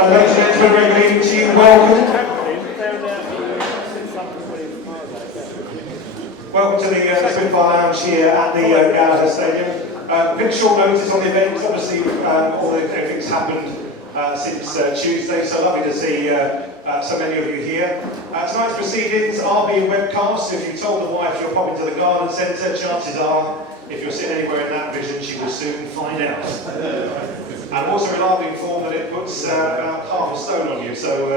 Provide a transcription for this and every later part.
Ladies and gentlemen, regular evening to you, welcome. Welcome to the Spitfire Lounge here at the Gallagher Stadium. Big short notice on the event. Obviously, all the things happened since Tuesday, so lovely to see so many of you here. Tonight's proceedings are being webcast, so if you told the wife you're popping to the garden centre, chances are, if you're sitting anywhere in that vision, she will soon find out. I'm also reliably informed that it puts about half a stone on you, so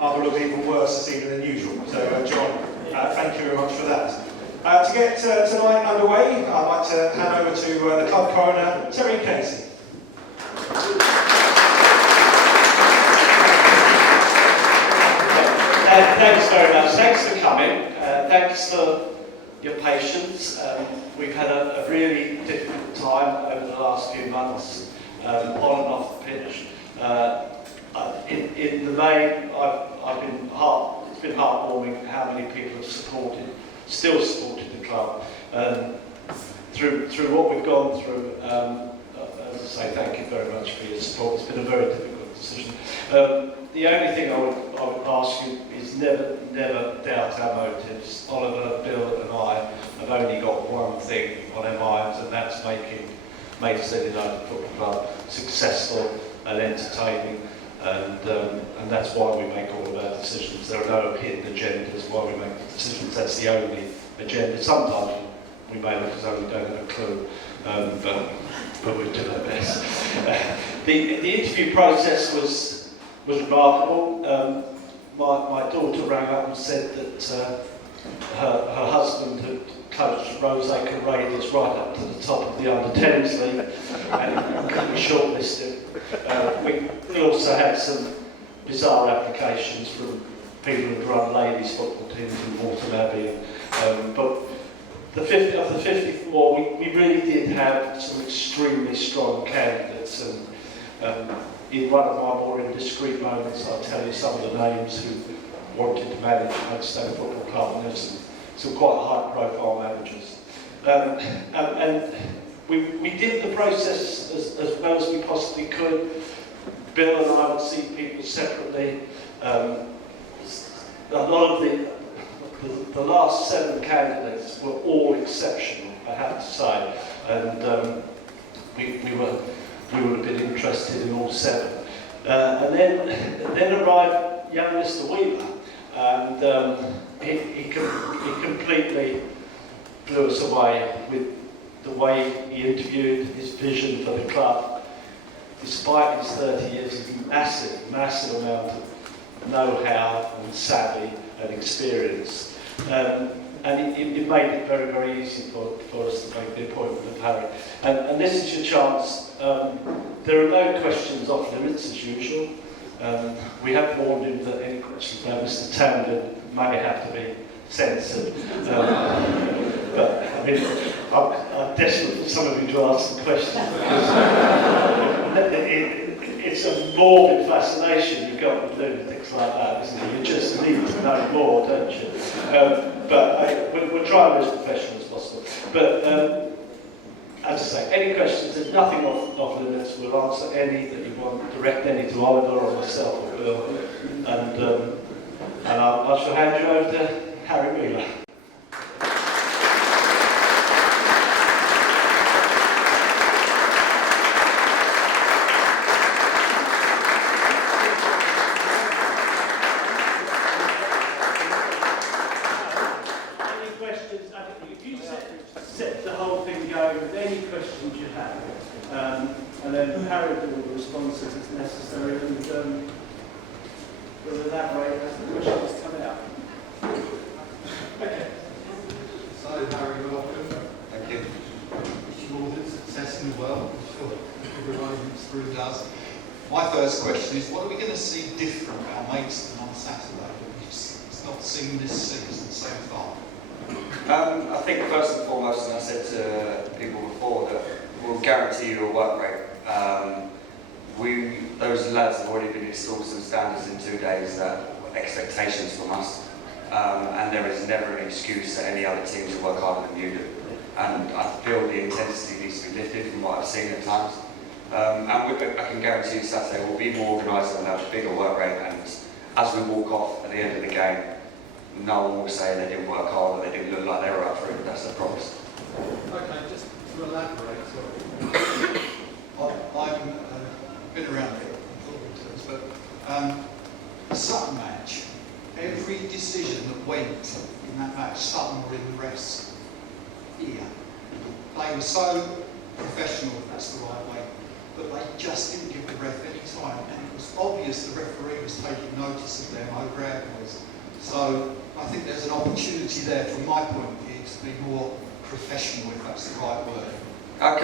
I will look even worse this evening than usual. So, John, thank you very much for that. To get tonight underway, I'd like to hand over to the club coroner, Terry Casey. Thanks very much. Thanks for coming. Thanks for your patience. We've had a really difficult time over the last few months, on and off the pitch. In the main, it's been heartwarming how many people have still supported the club. Through what we've gone through, as I say, thank you very much for your support. It's been a very difficult decision. The only thing I would ask you is never doubt our motives. Oliver, Bill and I have only got one thing on our minds, and that's making Maidstone United Football Club successful and entertaining, and that's why we make all of our decisions. There are no hidden agendas why we make the decisions. That's the only agenda. Sometimes we may look as though we don't have a clue, but we do our best. The interview process was remarkable. My daughter rang up and said that her husband had coached Roseacre Raiders right up to the top of the under-10s league and couldn't shortlist him. We also had some bizarre applications from people who'd run ladies football teams in Walton Abbey. But of the 54, we really did have some extremely strong candidates. And in one of my more indiscreet moments, I'll tell you some of the names who wanted to manage Maidstone Football Club, and there's some quite high-profile managers. And we did the process as well as we possibly could. Bill and I would see people separately. A lot of the last 7 candidates were all exceptional, I have to say, and we would have been interested in all 7. And then arrived young Mr. Wheeler, and he completely blew us away with the way he interviewed, his vision for the club. Despite his 30 years of massive amount of know-how and savvy and experience. And it made it very, very easy for us to make the appointment of Harry. And this is your chance. There are no questions off limits as usual. We have warned him that any questions about Mr. Townsend may have to be censored. But I mean, I'm desperate for some of you to ask some questions because it's a morbid fascination you've got with lunatics like that, isn't it? You just need to know more, don't you? But we'll try and be as professional as possible. But as I say, any questions, there's nothing off limits. We'll answer any that you want, direct any to Oliver or myself or Bill. And I shall hand you over to Harry Wheeler. And then Harry will do the responses as necessary, and we'll elaborate as the questions come out. Okay. So, Harry, welcome. Thank you. Wish you all the success in the world. I'm sure everyone through does. My first question is, what are we going to see different about Maidstone on Saturday? It's not seen this season so far. I think first and foremost, and I said to people before, that we'll guarantee you a work rate. Those lads have already been installed some standards in 2 days, expectations from us, and there is never an excuse that any other team to work harder than you do. And I feel the intensity needs to be lifted from what I've seen at times. I can guarantee you Saturday will be more organised and have a bigger work rate, and as we walk off at the end of the game, no one will say they didn't work hard or they didn't look like they were up for it. That's a promise. Okay, just to elaborate, I've been around here, but Sutton match, every decision that went in that match, Sutton were in the refs' ear. They were so professional, if that's the right way, but they just didn't give the ref any time, and it was obvious the referee was taking notice of them over our boys. So I think there's an opportunity there, from my point of view, to be more professional, if that's the right word. I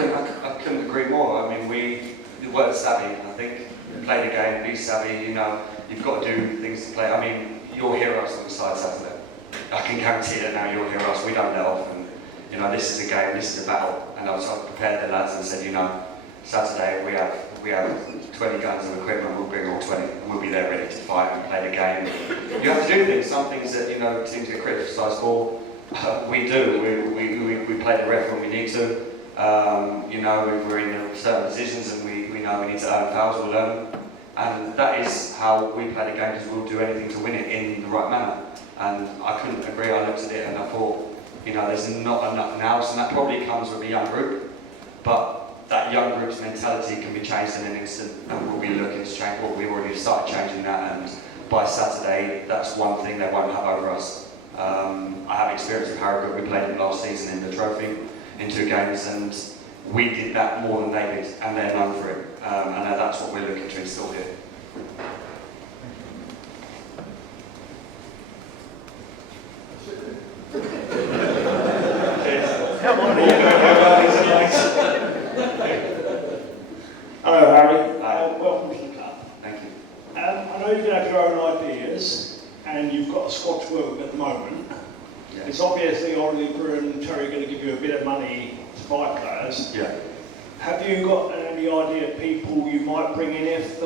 couldn't agree more. I mean, the word savvy, I think. Play the game, be savvy, you know, you've got to do things to play. I mean, you'll hear us on the side Saturday. I can guarantee that now you'll hear us. We don't let off, and, you know, this is a game, this is a battle. And I prepared the lads and said, you know, Saturday we have 20 guns of equipment, we'll bring all 20, and we'll be there ready to fight and play the game. You have to do things, some things that, you know, teams get criticised for. We do, we play the ref when we need to. You know, we're in certain decisions and we know we need to earn fouls, we'll earn them. And that is how we play the game, because we'll do anything to win it in the right manner. And I couldn't agree. I looked at it and I thought, you know, there's not enough now, and that probably comes with a young group. But that young group's mentality can be changed in an instant, and we'll be looking to change. Well, we've already started changing that, and by Saturday, that's one thing they won't have over us. I have experience with Harrogate. We played them last season in the trophy in 2 games, and we did that more than they did, and they're known for it. And that's what we're looking to instill here. Come on, Hello, Harry. welcome to the club. Thank you. I know you can have your own ideas, and you've got a squad to work with at the moment. Yeah. It's obviously Oliver and Terry going to give you a bit of money to buy players. Yeah. Have you got any idea of people you might bring in if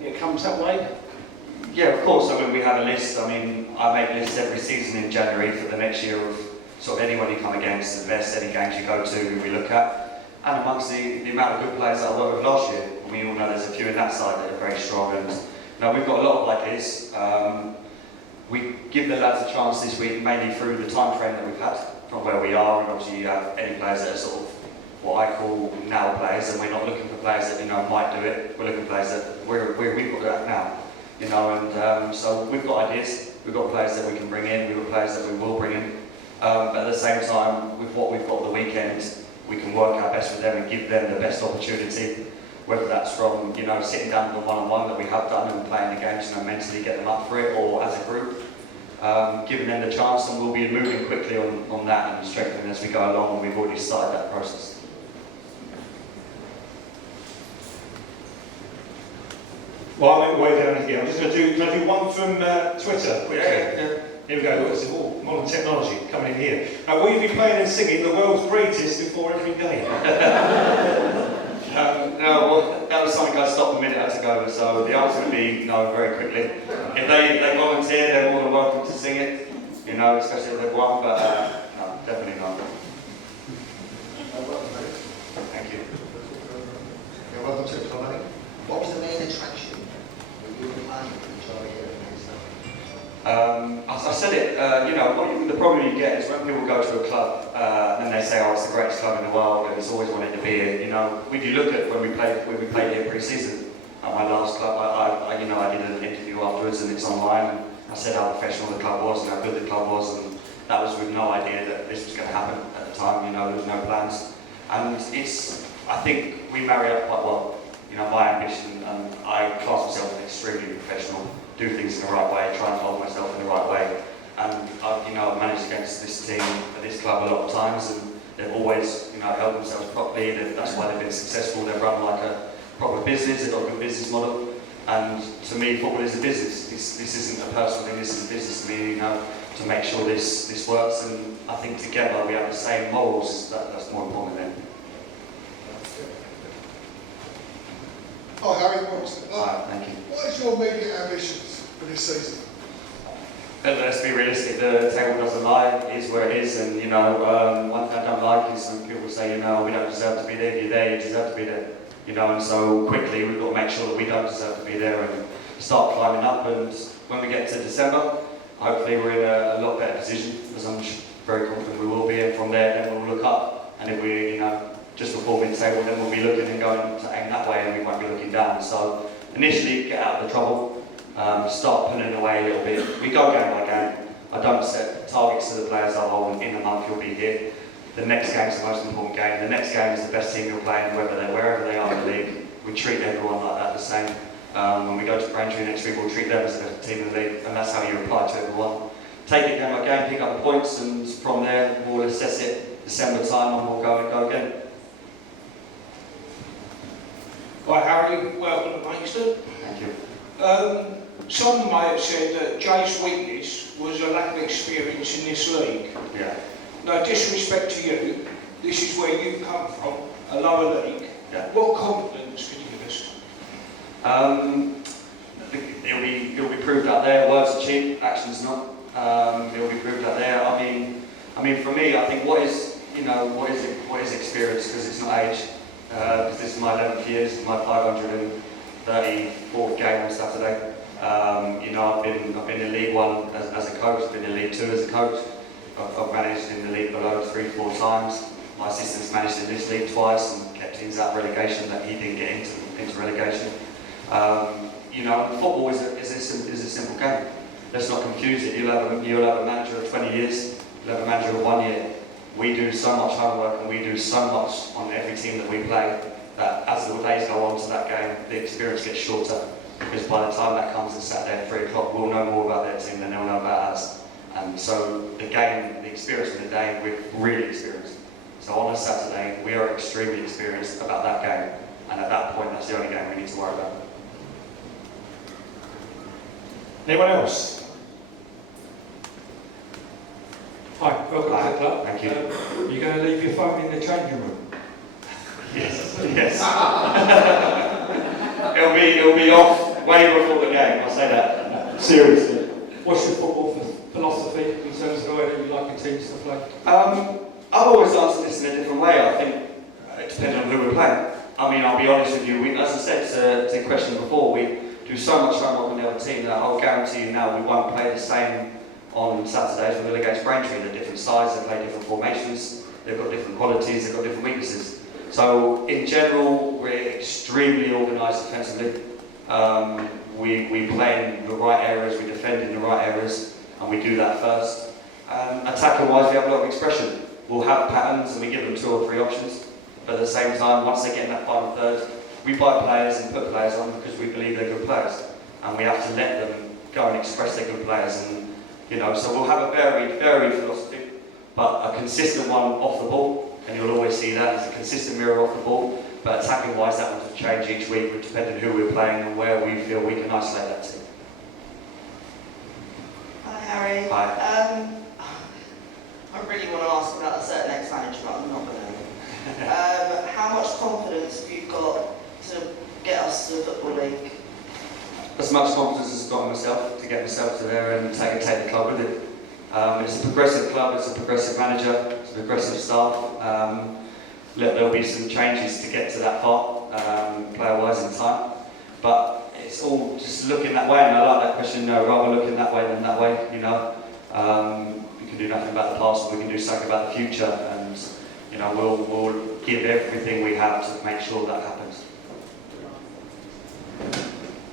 it comes that way? Yeah, of course. I mean, we have a list. I mean, I make lists every season in January for the next year of sort of anyone you come against, the best, any games you go to, who we look at. And amongst the amount of good players that I worked with last year, we all know there's a few in that side that are very strong. And now we've got a lot of ideas. We give the lads a chance this week, mainly through the time frame that we've had from where we are. And obviously, you have any players that are sort of what I call now players, and we're not looking for players that, you know, might do it. We're looking for players that we've got that now, you know. And so we've got ideas. We've got players that we can bring in. We've got players that we will bring in. But at the same time, with what we've got the weekend, we can work our best with them and give them the best opportunity. Whether that's from, you know, sitting down with them one-on-one that we have done and playing the games, you know, mentally get them up for it, or as a group, giving them the chance, and we'll be moving quickly on that and strengthening as we go along, and we've already started that process. Well, I went way down here. I'm just going to do, can I do one from Twitter? Yeah. Here we go. It's all modern technology coming in here. Will you be playing and singing the world's greatest before every game? No, well, that was something I stopped a minute ago, so the answer would be no very quickly. If they volunteer, they're more than welcome to sing it, you know, especially if they've won, but no, definitely not. Thank you. Yeah, welcome to the club, mate. What was the main attraction when you were playing for the job here? As I said it, you know, the problem you get is when people go to a club and they say, oh, it's the greatest club in the world and it's always wanted to be here. You know, if you look at when we played here pre-season at my last club, I did an interview afterwards, and it's online, and I said how professional the club was and how good the club was, and that was with no idea that this was going to happen at the time. You know, there was no plans, and I think we marry up quite well. You know, my ambition, and I class myself as extremely professional, do things in the right way, try and hold myself in the right way. And I've managed against this team at this club a lot of times, and they've always, you know, held themselves properly. That's why they've been successful. They've run like a proper business. They've got a good business model. And to me, football is a business. This isn't a personal thing. This is a business to me. You know, to make sure this works. And I think together we have the same morals. That's more important than anything. Hi Harry, Morrison. Thank you. What is your immediate ambitions for this season? But let's be realistic, the table doesn't lie, it is where it is, and you know, one thing I don't like is when people say, you know, we don't deserve to be there. If you're there, you deserve to be there. you know, and so quickly we've got to make sure that we don't deserve to be there and start climbing up. And when we get to December, hopefully we're in a lot better position, as I'm very confident we will be. And from there, then we'll look up. And if we, you know, just before mid-table, then we'll be looking and going to aim that way, and we won't be looking down. So initially, get out of the trouble, start pulling away a little bit. We go game by game. I don't set targets to the players. In a month you'll be here. The next game is the most important game. The next game is the best team you're playing, wherever they are in the league. We treat everyone like that the same. When we go to Braintree next week, we'll treat them as the best team in the league, and that's how you apply to everyone. Take it game by game, pick up the points, and from there we'll assess it December time, and we'll go again. Hi Harry, welcome to Maidstone. Thank you. Some may have said that Jay's weakness was a lack of experience in this league. Yeah. No disrespect to you, this is where you've come from, a lower league. Yeah. What confidence can you give us? It'll be proved out there. Words are cheap, action's not. It'll be proved out there. I mean, for me, I think what is experience? Because it's not age. Because this is my 11th year. This is my 534th game on Saturday. You know, I've been in League One as a coach. I've been in League Two as a coach. I've managed in the league below 3-4 times. My assistant's managed in this league twice and kept teams out of relegation that he didn't get into relegation. You know, football is a simple game. Let's not confuse it. You'll have a manager of 20 years. You'll have a manager of 1 year. We do so much homework and we do so much on every team that we play that as the days go on to that game, the experience gets shorter. Because by the time that comes on Saturday at 3 o'clock, we'll know more about their team than they'll know about us. And so the game, the experience of the day, we're really experienced. So on a Saturday, we are extremely experienced about that game. And at that point, that's the only game we need to worry about. Anyone else? Hi, welcome to the club. Thank you. You're going to leave your phone in the changing room? Yes. It'll be off way before the game, I'll say that. Seriously. What's your football philosophy in terms of the way that you like your teams to play? I've always answered this in a different way. I think it depends on who we're playing. I mean, I'll be honest with you, as I said to the question before, we do so much homework on the other team that I'll guarantee you now we won't play the same on Saturdays. We'll against Braintree. They're different sides, they play different formations, they've got different qualities, they've got different weaknesses. So in general, we're extremely organised defensively. We play in the right areas, we defend in the right areas, and we do that first. Attacking wise, we have a lot of expression. We'll have patterns and we give them 2 or 3 options. But at the same time, once they get in that final third, we buy players and put players on because we believe they're good players. And we have to let them go and express their good players. And you know, so we'll have a varied philosophy, but a consistent one off the ball, and you'll always see that as a consistent mirror off the ball. But attacking wise, that will change each week depending on who we're playing and where we feel we can isolate that team. Hi Harry. Hi. I really want to ask about a certain ex-manager, but I'm not going to. How much confidence have you got to get us to the Football League? As much confidence as I've got in myself to get myself to there and take the club with it. It's a progressive club, it's a progressive manager, it's a progressive staff. There'll be some changes to get to that far, player-wise in time. But it's all just looking that way, and I like that question, rather looking that way than that way, you know. We can do nothing about the past, but we can do something about the future, and you know, we'll give everything we have to make sure that happens.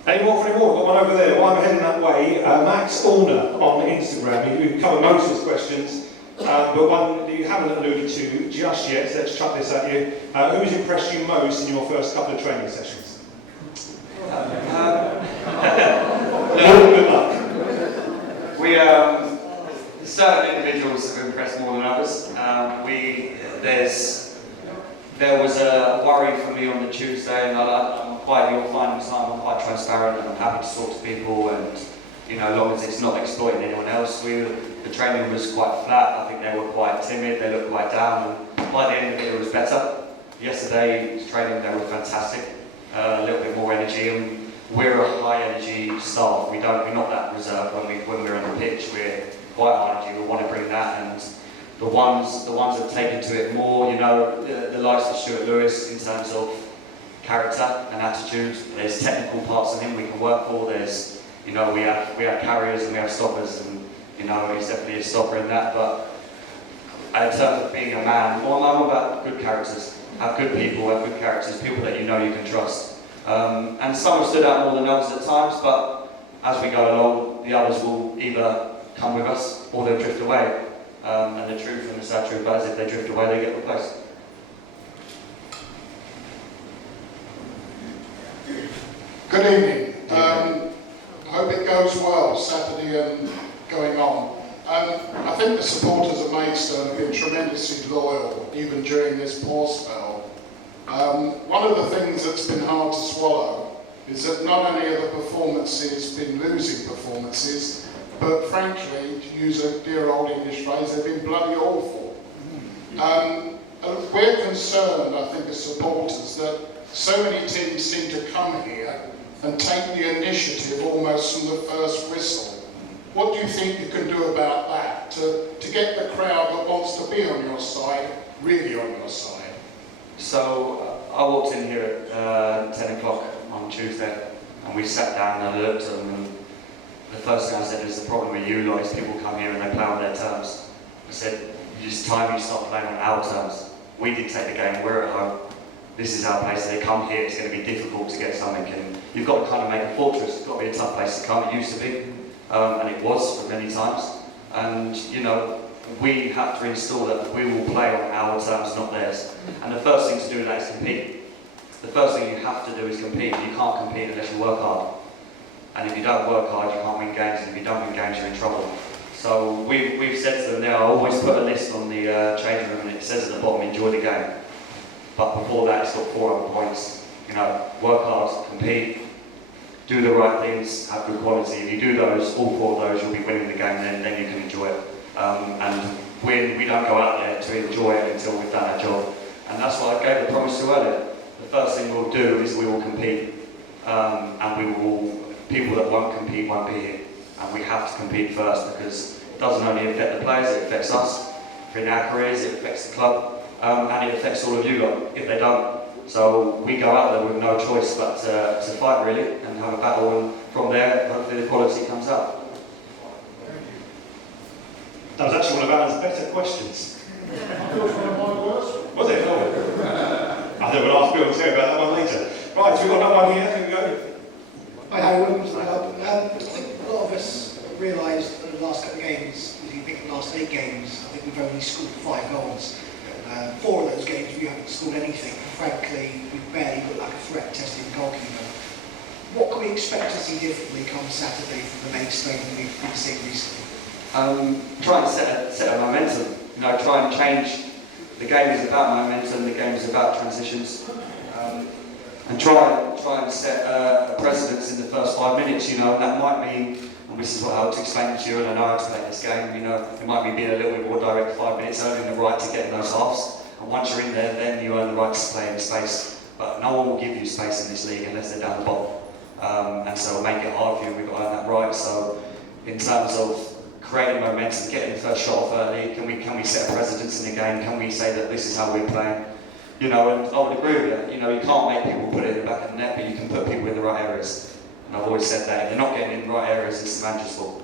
Any more for any more? Got one over there. While I'm heading that way, Max Orner on Instagram. You covered most of his questions, but one that you haven't alluded to just yet, so let's chuck this at you. Who's impressed you most in your first couple of training sessions? Good luck. We certain individuals have impressed more than others. There was a worry for me on the Tuesday, and you'll find time I'm quite transparent and I'm happy to talk to people, and you know, as long as it's not exploiting anyone else. The training was quite flat. I think they were quite timid. They looked quite down. And by the end of it was better. Yesterday's training, they were fantastic. A little bit more energy, and we're a high energy staff. We're not that reserved when we're on the pitch. We're quite high energy. We want to bring that, and the ones that have taken to it more, you know, the likes of Stuart Lewis in terms of character and attitude. There's technical parts of him we can work for. There's, you know, we have carriers and we have stoppers, and you know, he's definitely a stopper in that. But in terms of being a man, well, I'm about good characters. Have good people, have good characters, people that you know you can trust. And some have stood out more than others at times, but as we go along, the others will either come with us or they'll drift away. And the truth and the sad truth is, if they drift away, they get replaced. Good evening. I hope it goes well Saturday and going on. I think the supporters of Maidstone have been tremendously loyal even during this poor spell. One of the things that's been hard to swallow is that not only are the performances been losing performances, but frankly, to use a dear old English phrase, they've been bloody awful. We're concerned, I think, as supporters, that so many teams seem to come here and take the initiative almost from the first whistle. What do you think you can do about that to get the crowd that wants to be on your side really on your side? So I walked in here at 10 o'clock on Tuesday, and we sat down and I looked at them, and the first thing I said is, the problem with you lot is people come here and they play on their terms. I said, it's time you start playing on our terms. We dictate the game, we're at home. This is our place. They come here, it's going to be difficult to get something, and you've got to kind of make a fortress. It's got to be a tough place to come. It used to be, and it was for many times. And you know, we have to install that we will play on our terms, not theirs. And the first thing to do with that is compete. The first thing you have to do is compete. You can't compete unless you work hard. And if you don't work hard, you can't win games. And if you don't win games, you're in trouble. So we've said to them now, I always put a list on the changing room, and it says at the bottom, enjoy the game. But before that, it's got 4 other points. You know, work hard, compete, do the right things, have good quality. If you do those, all 4 of those, you'll be winning the game, then you can enjoy it. And we don't go out there to enjoy it until we've done our job. And that's what I gave the promise to earlier. The first thing we'll do is we will compete. And people that won't compete won't be here. And we have to compete first, because it doesn't only affect the players, it affects us. In our careers, it affects the club. And it affects all of you lot if they don't. So we go out there with no choice but to fight really and have a battle, and from there hopefully the quality comes out. That was actually one of Alan's better questions. Was it? Oh. I think we'll ask Bill to say about that one later. Right, we've got another one here. Here we go. Hi, Harry Williams. I think a lot of us realised in the last couple of games, if you pick the last 8 games, I think we've only scored 5 goals. 4 of those games we haven't scored anything. Frankly, we barely look like a threat testing goalkeeper. What can we expect to see differently come Saturday from the Maidstone that we've been seeing recently? Try and set a momentum. You know, try and change. The game is about momentum. The game is about transitions. And try and set a precedence in the first 5 minutes. You know, and that might mean, and this is what I have to explain to you, and I know how to play this game. You know, it might be being a little bit more direct, 5 minutes earning the right to get in those halves. And once you're in there, then you earn the right to play in space. But no one will give you space in this league unless they're down the bottom. And so it'll make it hard for you, and we've got to earn that right. So in terms of creating momentum, getting the first shot off early, can we set a precedence in the game? Can we say that this is how we're playing? You know, and I would agree with you. You know, you can't make people put it in the back of the net, but you can put people in the right areas. And I've always said that if they're not getting in the right areas, it's the manager's fault.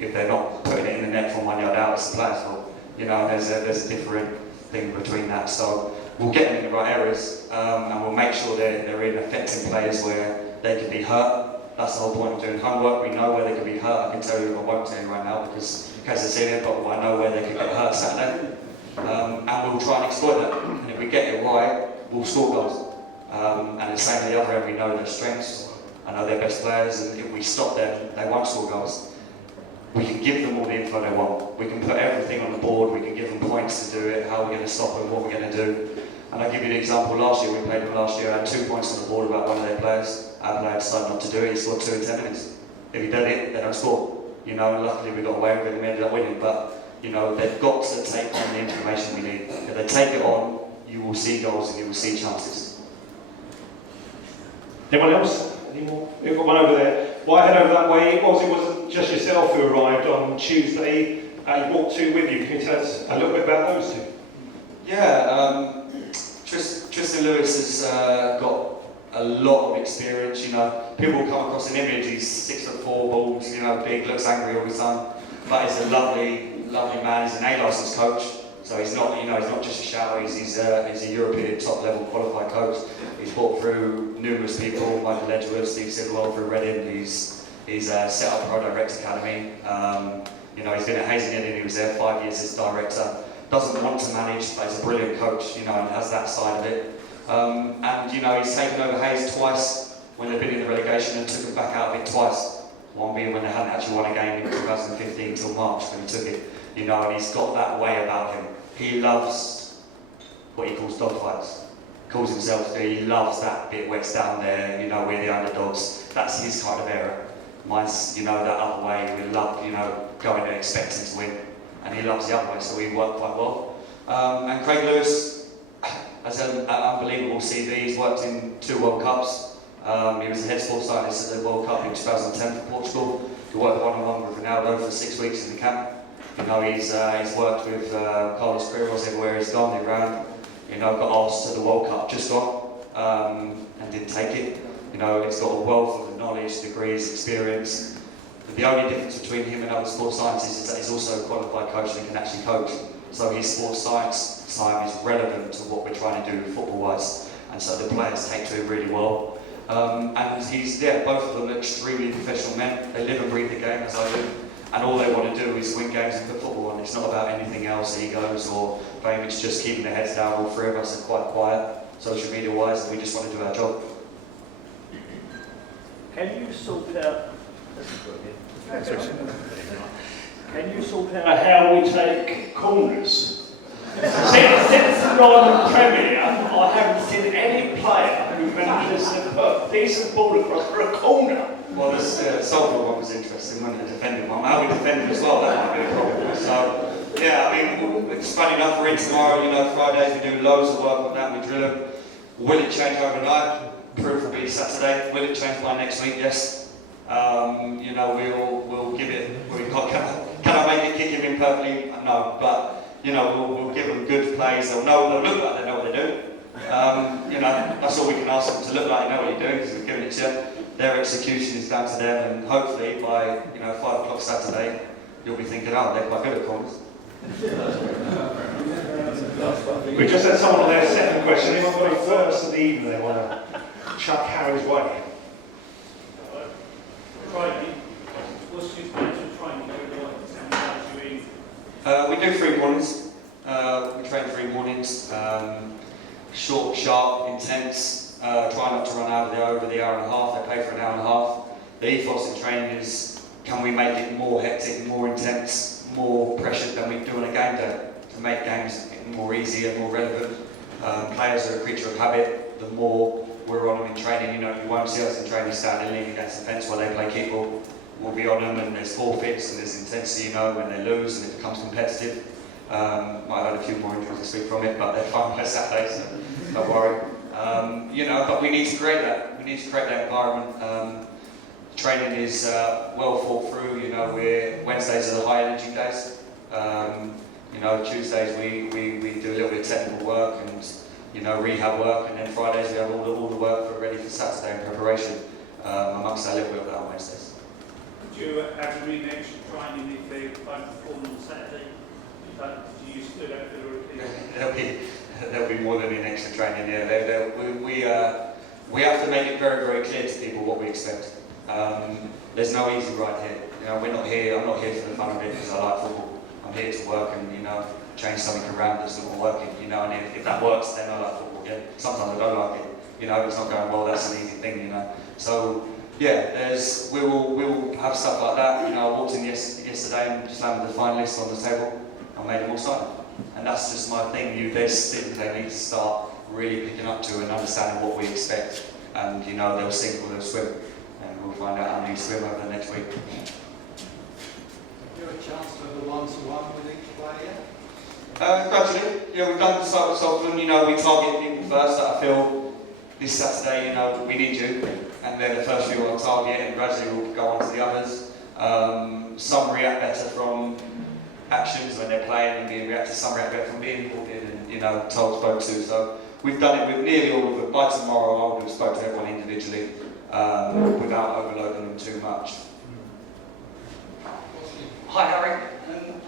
If they're not putting it in the net from 1 yard out, it's the player's fault. You know, there's a different thing between that. So we'll get them in the right areas, and we'll make sure they're in affecting players where they can be hurt. That's the whole point of doing homework. We know where they can be hurt. I can tell you, I won't tell you right now because in case they're seeing it, but I know where they can get hurt Saturday. And we'll try and exploit that. And if we get it right, we'll score goals. And the same at the other end, we know their strengths. I know their best players, and if we stop them, they won't score goals. We can give them all the info they want. We can put everything on the board. We can give them points to do it, how we're going to stop them, what we're going to do. And I'll give you an example. Last year, we played them last year, had 2 points on the board about one of their players. Our player decided not to do it. He scored 2 in 10 minutes. If he did it, they don't score. You know, and luckily we got away with it and we ended up winning. But, you know, they've got to take on the information we need. If they take it on, you will see goals and you will see chances. Anyone else? Any more? We've got one over there. Well, I head over that way. It wasn't just yourself who arrived on Tuesday. You brought 2 with you. Can you tell us a little bit about those 2? Yeah, Tristan Lewis has got a lot of experience. You know, people come across an image. He's 6'4", bald, you know, big, looks angry all the time. But he's a lovely, lovely man. He's an A-licensed coach, so he's not, you know, he's not just a shower. He's a European top-level qualified coach. He's brought through numerous people, Michael Edgeworth, Steve Sidwell through Reading. He's set up Pro Direct Academy. You know, he's been at Hazelhead and he was there 5 years as director. Doesn't want to manage, but he's a brilliant coach, you know, and has that side of it. And, you know, he's taken over Hayes twice when they've been in the relegation and took them back out of it twice. One being when they hadn't actually won a game in 2015 till March when he took it. You know, and he's got that way about him. He loves what he calls dogfights. Calls himself, he loves that bit where it's down there, you know, we're the underdogs. That's his kind of era. Mine's, you know, that other way. We love, you know, going and expecting to win. And he loves the other way, so we work quite well. And Craig Lewis has an unbelievable CV. He's worked in 2 World Cups. He was the head sports scientist at the World Cup in 2010 for Portugal. He worked one-on-one with Ronaldo for 6 weeks in the camp. You know, he's worked with Carlos Queiroz everywhere he's gone. He ran, you know, got asked to the World Cup, just gone, and didn't take it. You know, he's got a wealth of knowledge, degrees, experience. But the only difference between him and other sports scientists is that he's also a qualified coach and he can actually coach. So his sports science time is relevant to what we're trying to do football-wise. And so the players take to it really well. And he's, yeah, both of them are extremely professional men. They live and breathe the game as I do. And all they want to do is win games and put football on. It's not about anything else, egos or fame. It's just keeping their heads down. All 3 of us are quite quiet, social media-wise, and we just want to do our job. Can you sort out? Can you sort out how we take corners? Since the Northern Premier, I haven't seen any player who manages to put a decent ball across for a corner. Well, this Salford one was interesting, wasn't it? The defending one. How we defended as well, that might be a problem. So, yeah, I mean, it's funny enough, we're in tomorrow, you know, Fridays, we do loads of work on that, we drill them. Will it change overnight? Proof will be Saturday. Will it change by next week? Yes. You know, we'll give it. Can I make it kick him in perfectly? No, but you know, we'll give them good plays. They'll look like they know what they're doing. You know, that's all we can ask them, to look like they know what you're doing, because we've given it to you. Their execution is down to them, and hopefully by 5 o'clock Saturday, you'll be thinking, oh, they're quite good at corners. We just had someone on their second question. Anyone got any first of the evening they want to chuck Harry's way? Training. What's your spiritual training? We do 3 mornings. We train 3 mornings. Short, sharp, intense. Try not to run out of there over the hour and a half. They pay for an hour and a half. The ethos in training is, can we make it more hectic, more intense, more pressured than we do on a game day, to make games more easy and more relevant. Players are a creature of habit. The more we're on them in training, you know, you won't see us in training standing leaning against the fence while they play kickball. We'll be on them, and there's forfeits and there's intensity, you know, when they lose and it becomes competitive. Might have had a few more injuries this week from it, but they're fine by Saturday, so don't worry. You know, but we need to create that. We need to create that environment. Training is well thought through. You know, Wednesdays are the high energy days. You know, Tuesdays we do a little bit of technical work and, you know, rehab work, and then Fridays we have all the work ready for Saturday in preparation. Amongst a little bit of that on Wednesdays. Do you have to read extra training if they don't perform on Saturday? Do you still have to repeat? There'll be more than an extra training. Yeah, we have to make it very, very clear to people what we expect. There's no easy ride here. You know, I'm not here for the fun of it because I like football. I'm here to work and, you know, change something around that's not working. You know, and if that works, then I like football. Yeah. Sometimes I don't like it. You know, if it's not going well, that's an easy thing. You know. So yeah, we will have stuff like that. You know, I walked in yesterday and just landed the finalists on the table. I made them all sign. And that's just my thing. There's things they need to start really picking up to and understanding what we expect. And, you know, they'll sink or they'll swim. And we'll find out how many swim over the next week. Is there a chance to have a one-to-one with each player? Gradually. Yeah, we've done so often. You know, we target people first that I feel this Saturday, you know, we need you. And they're the first few on target, and gradually we'll go on to the others. Some react better from actions when they're playing and being reacted, some react better from being brought in and, you know, spoke to. So we've done it with nearly all of them. By tomorrow, I would have spoken to everyone individually without overloading them too much. Hi Harry,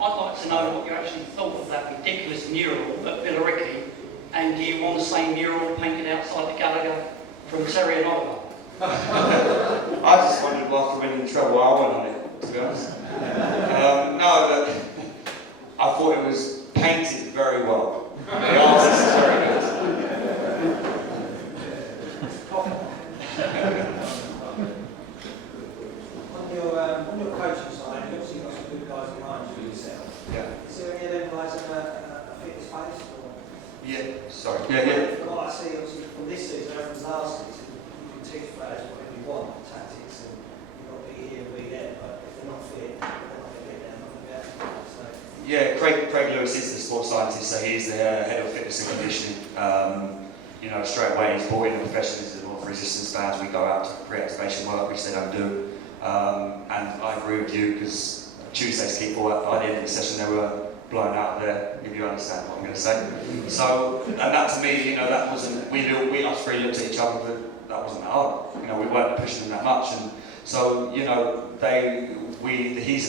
I'd like to know what you actually thought of that ridiculous mural at Billericay, and do you want the same mural painted outside the Gallagher from Terry and Oliver? I just wondered after winning the treble, I went on it, to be honest. No, but I thought it was painted very well. The artist is very good. On your coaching side, you obviously got some good guys behind you yourself. Yeah. Is there any of them guys that have a fitness base? Or? Yeah, sorry. Yeah. From what I see, obviously, from this season and from last season, you can teach players whatever you want, tactics, and you've got to be here and be there, but if they're not fit, they're not going to get there, they're not going to be able to. So. Yeah, Craig Lewis is the sports scientist, so he's the head of fitness and conditioning. Straight away he's brought in the professionalism of resistance bands. We go out to pre-activation work, which they don't do. And I agree with you, because Tuesday's people, by the end of the session, they were blown out of there, if you understand what I'm going to say. So, and that to me, that wasn't, we us three looked at each other, but that wasn't hard. We weren't pushing them that much. And so, he's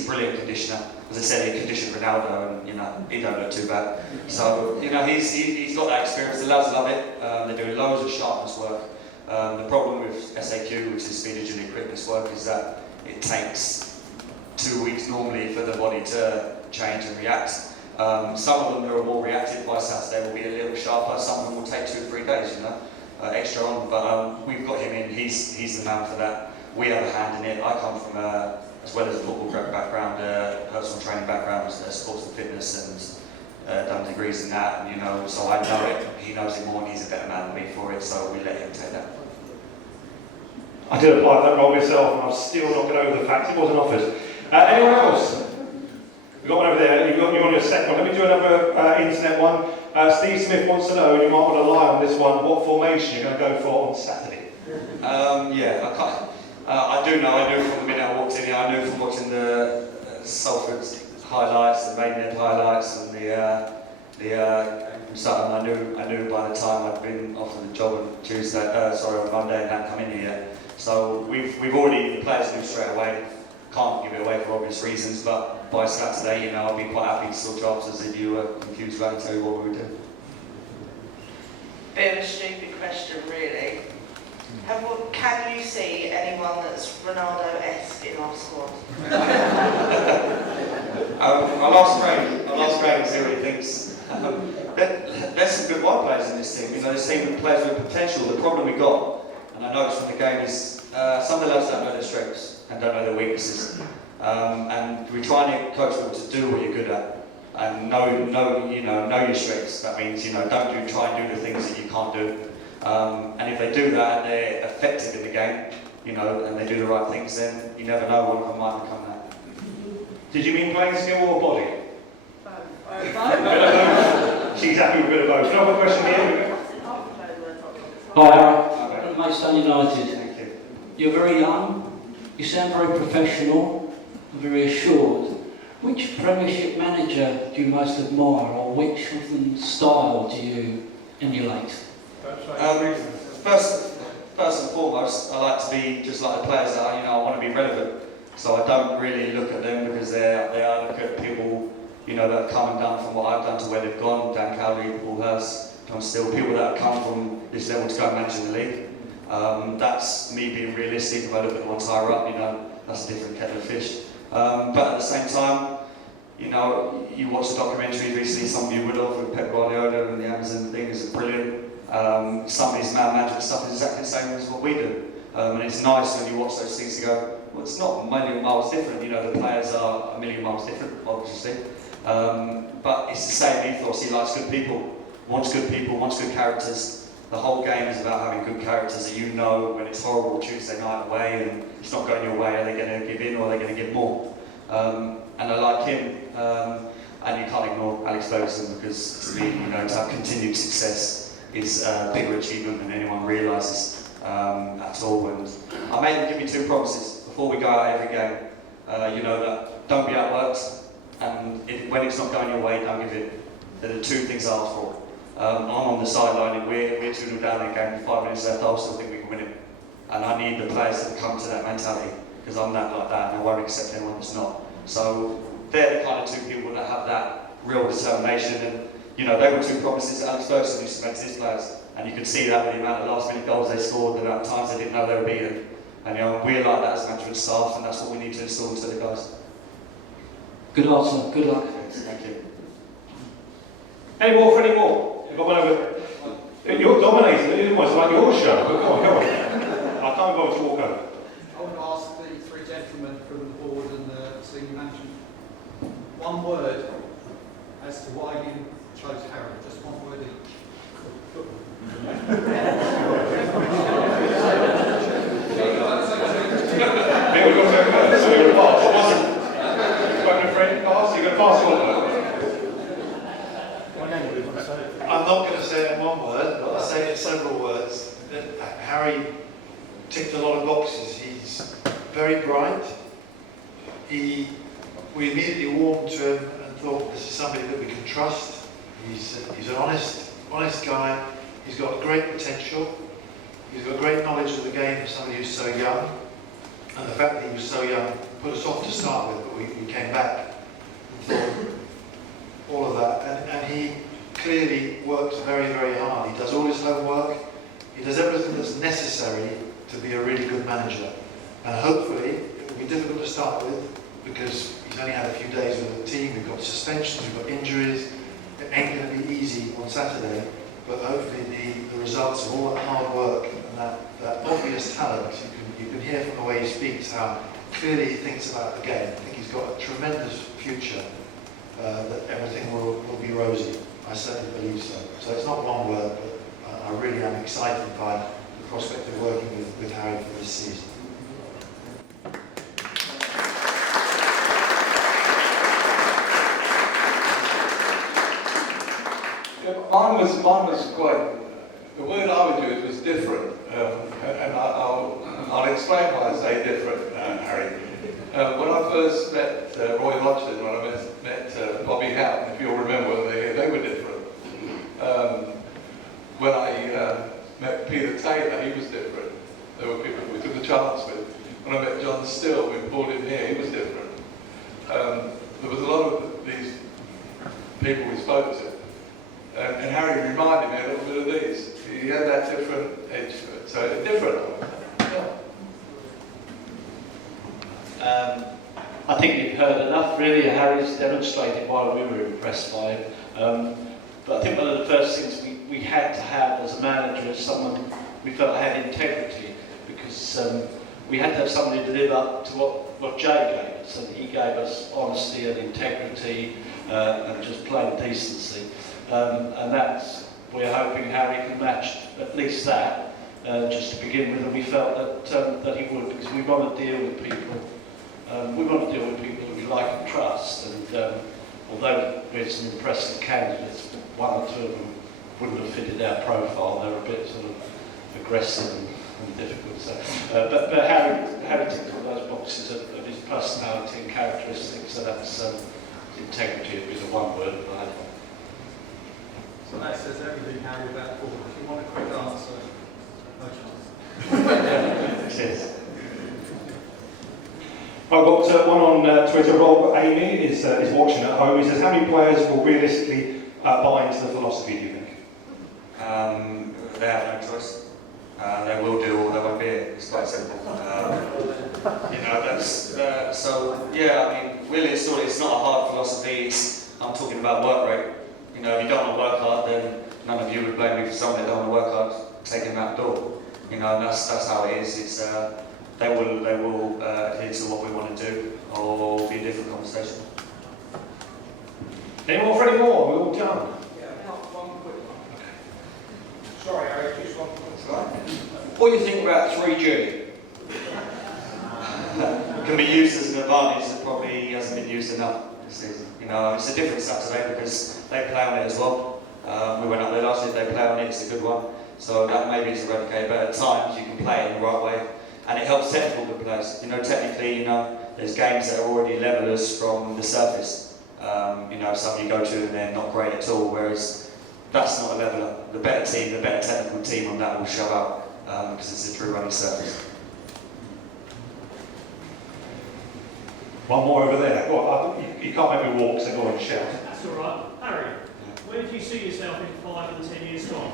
a brilliant conditioner. As I said, he conditioned Ronaldo, and, he don't look too bad. So, he's got that experience. The lads love it. They're doing loads of sharpness work. The problem with SAQ, which is speed, agility, quickness work, is that it takes 2 weeks normally for the body to change and react. Some of them that are more reactive by Saturday will be a little sharper. Some of them will take 2 or 3 days, extra on. But we've got him in. He's the man for that. We have a hand in it. I come from, as well as a football background, personal training background, sports and fitness, and done degrees in that. And, so I know it. He knows it more, and he's a better man than me for it. So we let him take that. I did apply for that role myself, and I'm still not getting over the fact it wasn't offered. Anyone else? We've got one over there. You're on your second one. Let me do another internet one. Steve Smith wants to know, and you might want to lie on this one, what formation you're going to go for on Saturday. I do know. I knew from the minute I walked in here. I knew from watching the Salford highlights, the Maidenhead highlights, and from Sutton. I knew by the time I'd been offered the job on Monday, and hadn't come in here yet. So we've already, the players knew straight away. Can't give it away for obvious reasons, but by Saturday, I'll be quite happy to still draft us if you were confused about and tell you what we would do. Bit of a stupid question, really. Can you see anyone that's Ronaldo-esque in our squad? I'll ask Craig and see what he thinks. There's some good wide players in this team. This team plays with potential. The problem we got, and I noticed from the game, is some of the lads don't know their strengths and don't know their weaknesses. And we're trying to coach them to do what you're good at and know your strengths. That means don't try and do the things that you can't do. And if they do that and they're effective in the game, and they do the right things, then you never know, one of them might become that. Did you mean playing skill or body? Both. She's happy with a bit of both. Another question here. Hi Harry, Maidstone United. Thank you. You're very young, you sound very professional, very assured. Which Premiership manager do you most admire, or which of them style do you emulate? First and foremost, I like to be just like the players are. I want to be relevant. So I don't really look at them because I look at people, that have come and done from what I've done to where they've gone. Dan Cowley, Paul Hurst, John Steele, people that have come from this level to go and manage in the league. That's me being realistic. If I look at the ones higher up, that's a different kettle of fish. But at the same time, you watch the documentary recently, some of you would have, with Pep Guardiola and the Amazon thing is brilliant. Some of his man management stuff is exactly the same as what we do. And it's nice when you watch those things to go, well, it's not a million miles different. The players are a million miles different, obviously. But it's the same ethos. He likes good people, wants good characters. The whole game is about having good characters that when it's horrible Tuesday night away and it's not going your way, are they going to give in or are they going to give more? And I like him. And you can't ignore Alex Ferguson because to me, to have continued success is a bigger achievement than anyone realises at all. And I made him give me 2 promises before we go out every game. That don't be outworked, and when it's not going your way, don't give in. They're the 2 things I ask for. I'm on the sideline and we're 2-0 down in game with 5 minutes left, I still think we can win it. And I need the players to come to that mentality, because I'm that like that and I won't accept anyone that's not. So they're the kind of 2 people that have that real determination, and you know, they were 2 promises Alex Ferguson who cemented his players. And you could see that with the amount of last-minute goals they scored, the amount of times they didn't know they were beaten. And you know, we're like that as management staff, and that's what we need to install to the guys. Good answer. Good luck. Thank you. Any more for any more? You've got one over. You're dominating. It's almost like your show. But come on. I can't go to walk over. I want to ask the 3 gentlemen from the board and the senior management one word as to why you chose Harry. Just one word each. I'm not going to say it in one word, but I'll say it in several words. Harry ticked a lot of boxes. He's very bright. We immediately warmed to him and thought this is somebody that we can trust. He's an honest guy. He's got great potential. He's got great knowledge of the game for somebody who's so young. And the fact that he was so young put us off to start with, but we came back and thought all of that. And he clearly works very, very hard. He does all his homework. He does everything that's necessary to be a really good manager. And hopefully, it will be difficult to start with because he's only had a few days with the team. We've got suspensions, we've got injuries. It ain't going to be easy on Saturday, but hopefully the results of all that hard work and that obvious talent, you can hear from the way he speaks how clearly he thinks about the game. I think he's got a tremendous future, that everything will be rosy. I certainly believe so. So it's not one word, but I really am excited by the prospect of working with Harry for this season. Mine was quite, the word I would use was different, and I'll explain why I say different, Harry. When I first met Roy Hodgson, when I met Bobby Houghton, if you'll remember, they were different. When I met Peter Taylor, he was different. There were people we took a chance with. When I met John Still, we pulled him here, he was different. There was a lot of these people we spoke to. And Harry reminded me a little bit of these. He had that different edge to it. So it's different. I think you've heard enough, really. Harry's demonstrated why we were impressed by him. But I think one of the first things we had to have as a manager is someone we felt had integrity, because we had to have somebody to live up to what Jay gave us, and he gave us honesty and integrity and just plain decency. And that's, we're hoping Harry can match at least that, just to begin with, and we felt that he would, because we want to deal with people. We want to deal with people that we like and trust, and although we had some impressive candidates, 1 or 2 of them wouldn't have fitted our profile. They were a bit sort of aggressive and difficult. So, but Harry ticked all those boxes of his personality and characteristics, so that's integrity would be the one word that I had. So that says everything, Harry, about football. If you want a quick answer, no chance. Cheers. I've got one on Twitter. Rob Amy is watching at home. He says, how many players will realistically buy into the philosophy, do you think? They have no choice. They will do or they won't be it. It's quite simple. That's so. Yeah, I mean, really, it's not a hard philosophy. I'm talking about work rate. If you don't want to work hard, then none of you would blame me for someone that don't want to work hard, take him out the door. And that's how it is. It's they will adhere to what we want to do, or be a different conversation. Any more for any more? We're all done. Yeah, one quick one. Sorry, Harry, just one quick one. What do you think about 3G? Can be used as an advantage that probably hasn't been used enough this season. It's a different Saturday because they play on it as well. We went up there last year, they play on it, it's a good one. So that maybe is eradicated, but at times you can play it in the right way. And it helps technical good players. Technically, there's games that are already levelers from the surface. Some you go to and they're not great at all, whereas that's not a leveller. The better team, the better technical team on that will show up because it's a true running surface. One more over there. Go on, you can't make me walk, so go on, shout. That's all right. Harry, where do you see yourself in 5 and 10 years' time?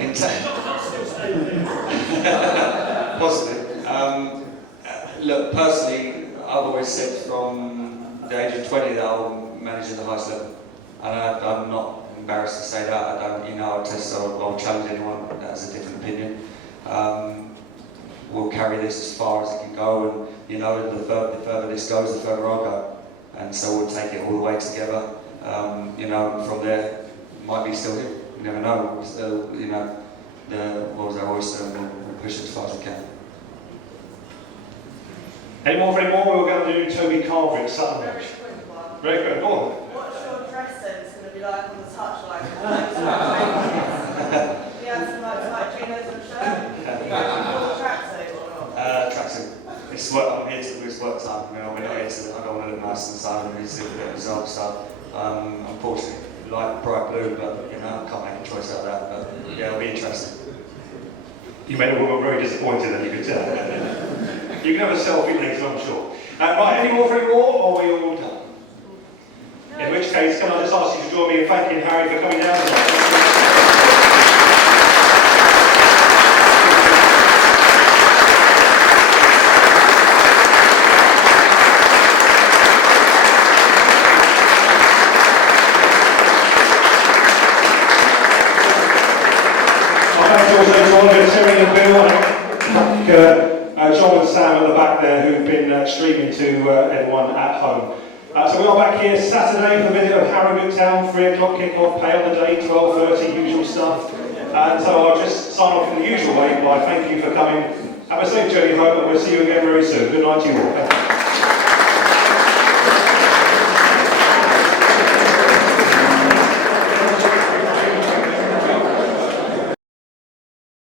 In 10. Still stay there. Positive. Look, personally, I've always said from the age of 20 that I'll manage at the highest level. And I'm not embarrassed to say that. I don't, I'll challenge anyone that has a different opinion. We'll carry this as far as it can go, and the further this goes, the further I'll go. And so we'll take it all the way together. From there, might be still here. You never know. Still, what was our oyster, and we'll push it as far as we can. Any more? We're going to do Toby Carver at Sutton. Very quick one. Very good, go on. What's your dress sense going to be like on the touchline? We had some like chinos and a shirt. You got the tracksuit or not? Tracksuit. It's work. I'm here to do work time. We're not here to. I don't want to look nice and silent. It's a bit of result. So, unfortunately, like bright blue, but I can't make a choice out of that. But yeah, it'll be interesting. You made a woman very disappointed, and you could tell. You can have a selfie later, I'm sure. Right, any more, or are we all done? In which case, can I just ask you to join me in thanking Harry for coming down tonight? Also to Oliver, Terry and Bill, John and Sam at the back there who've been streaming to everyone at home. So we are back here Saturday for the visit of Harrogate Town, 3 o'clock kick-off, play on the day, 12:30, usual stuff. And so I'll just sign off in the usual way by thank you for coming. Have a safe journey home, and we'll see you again very soon. Good night to you all.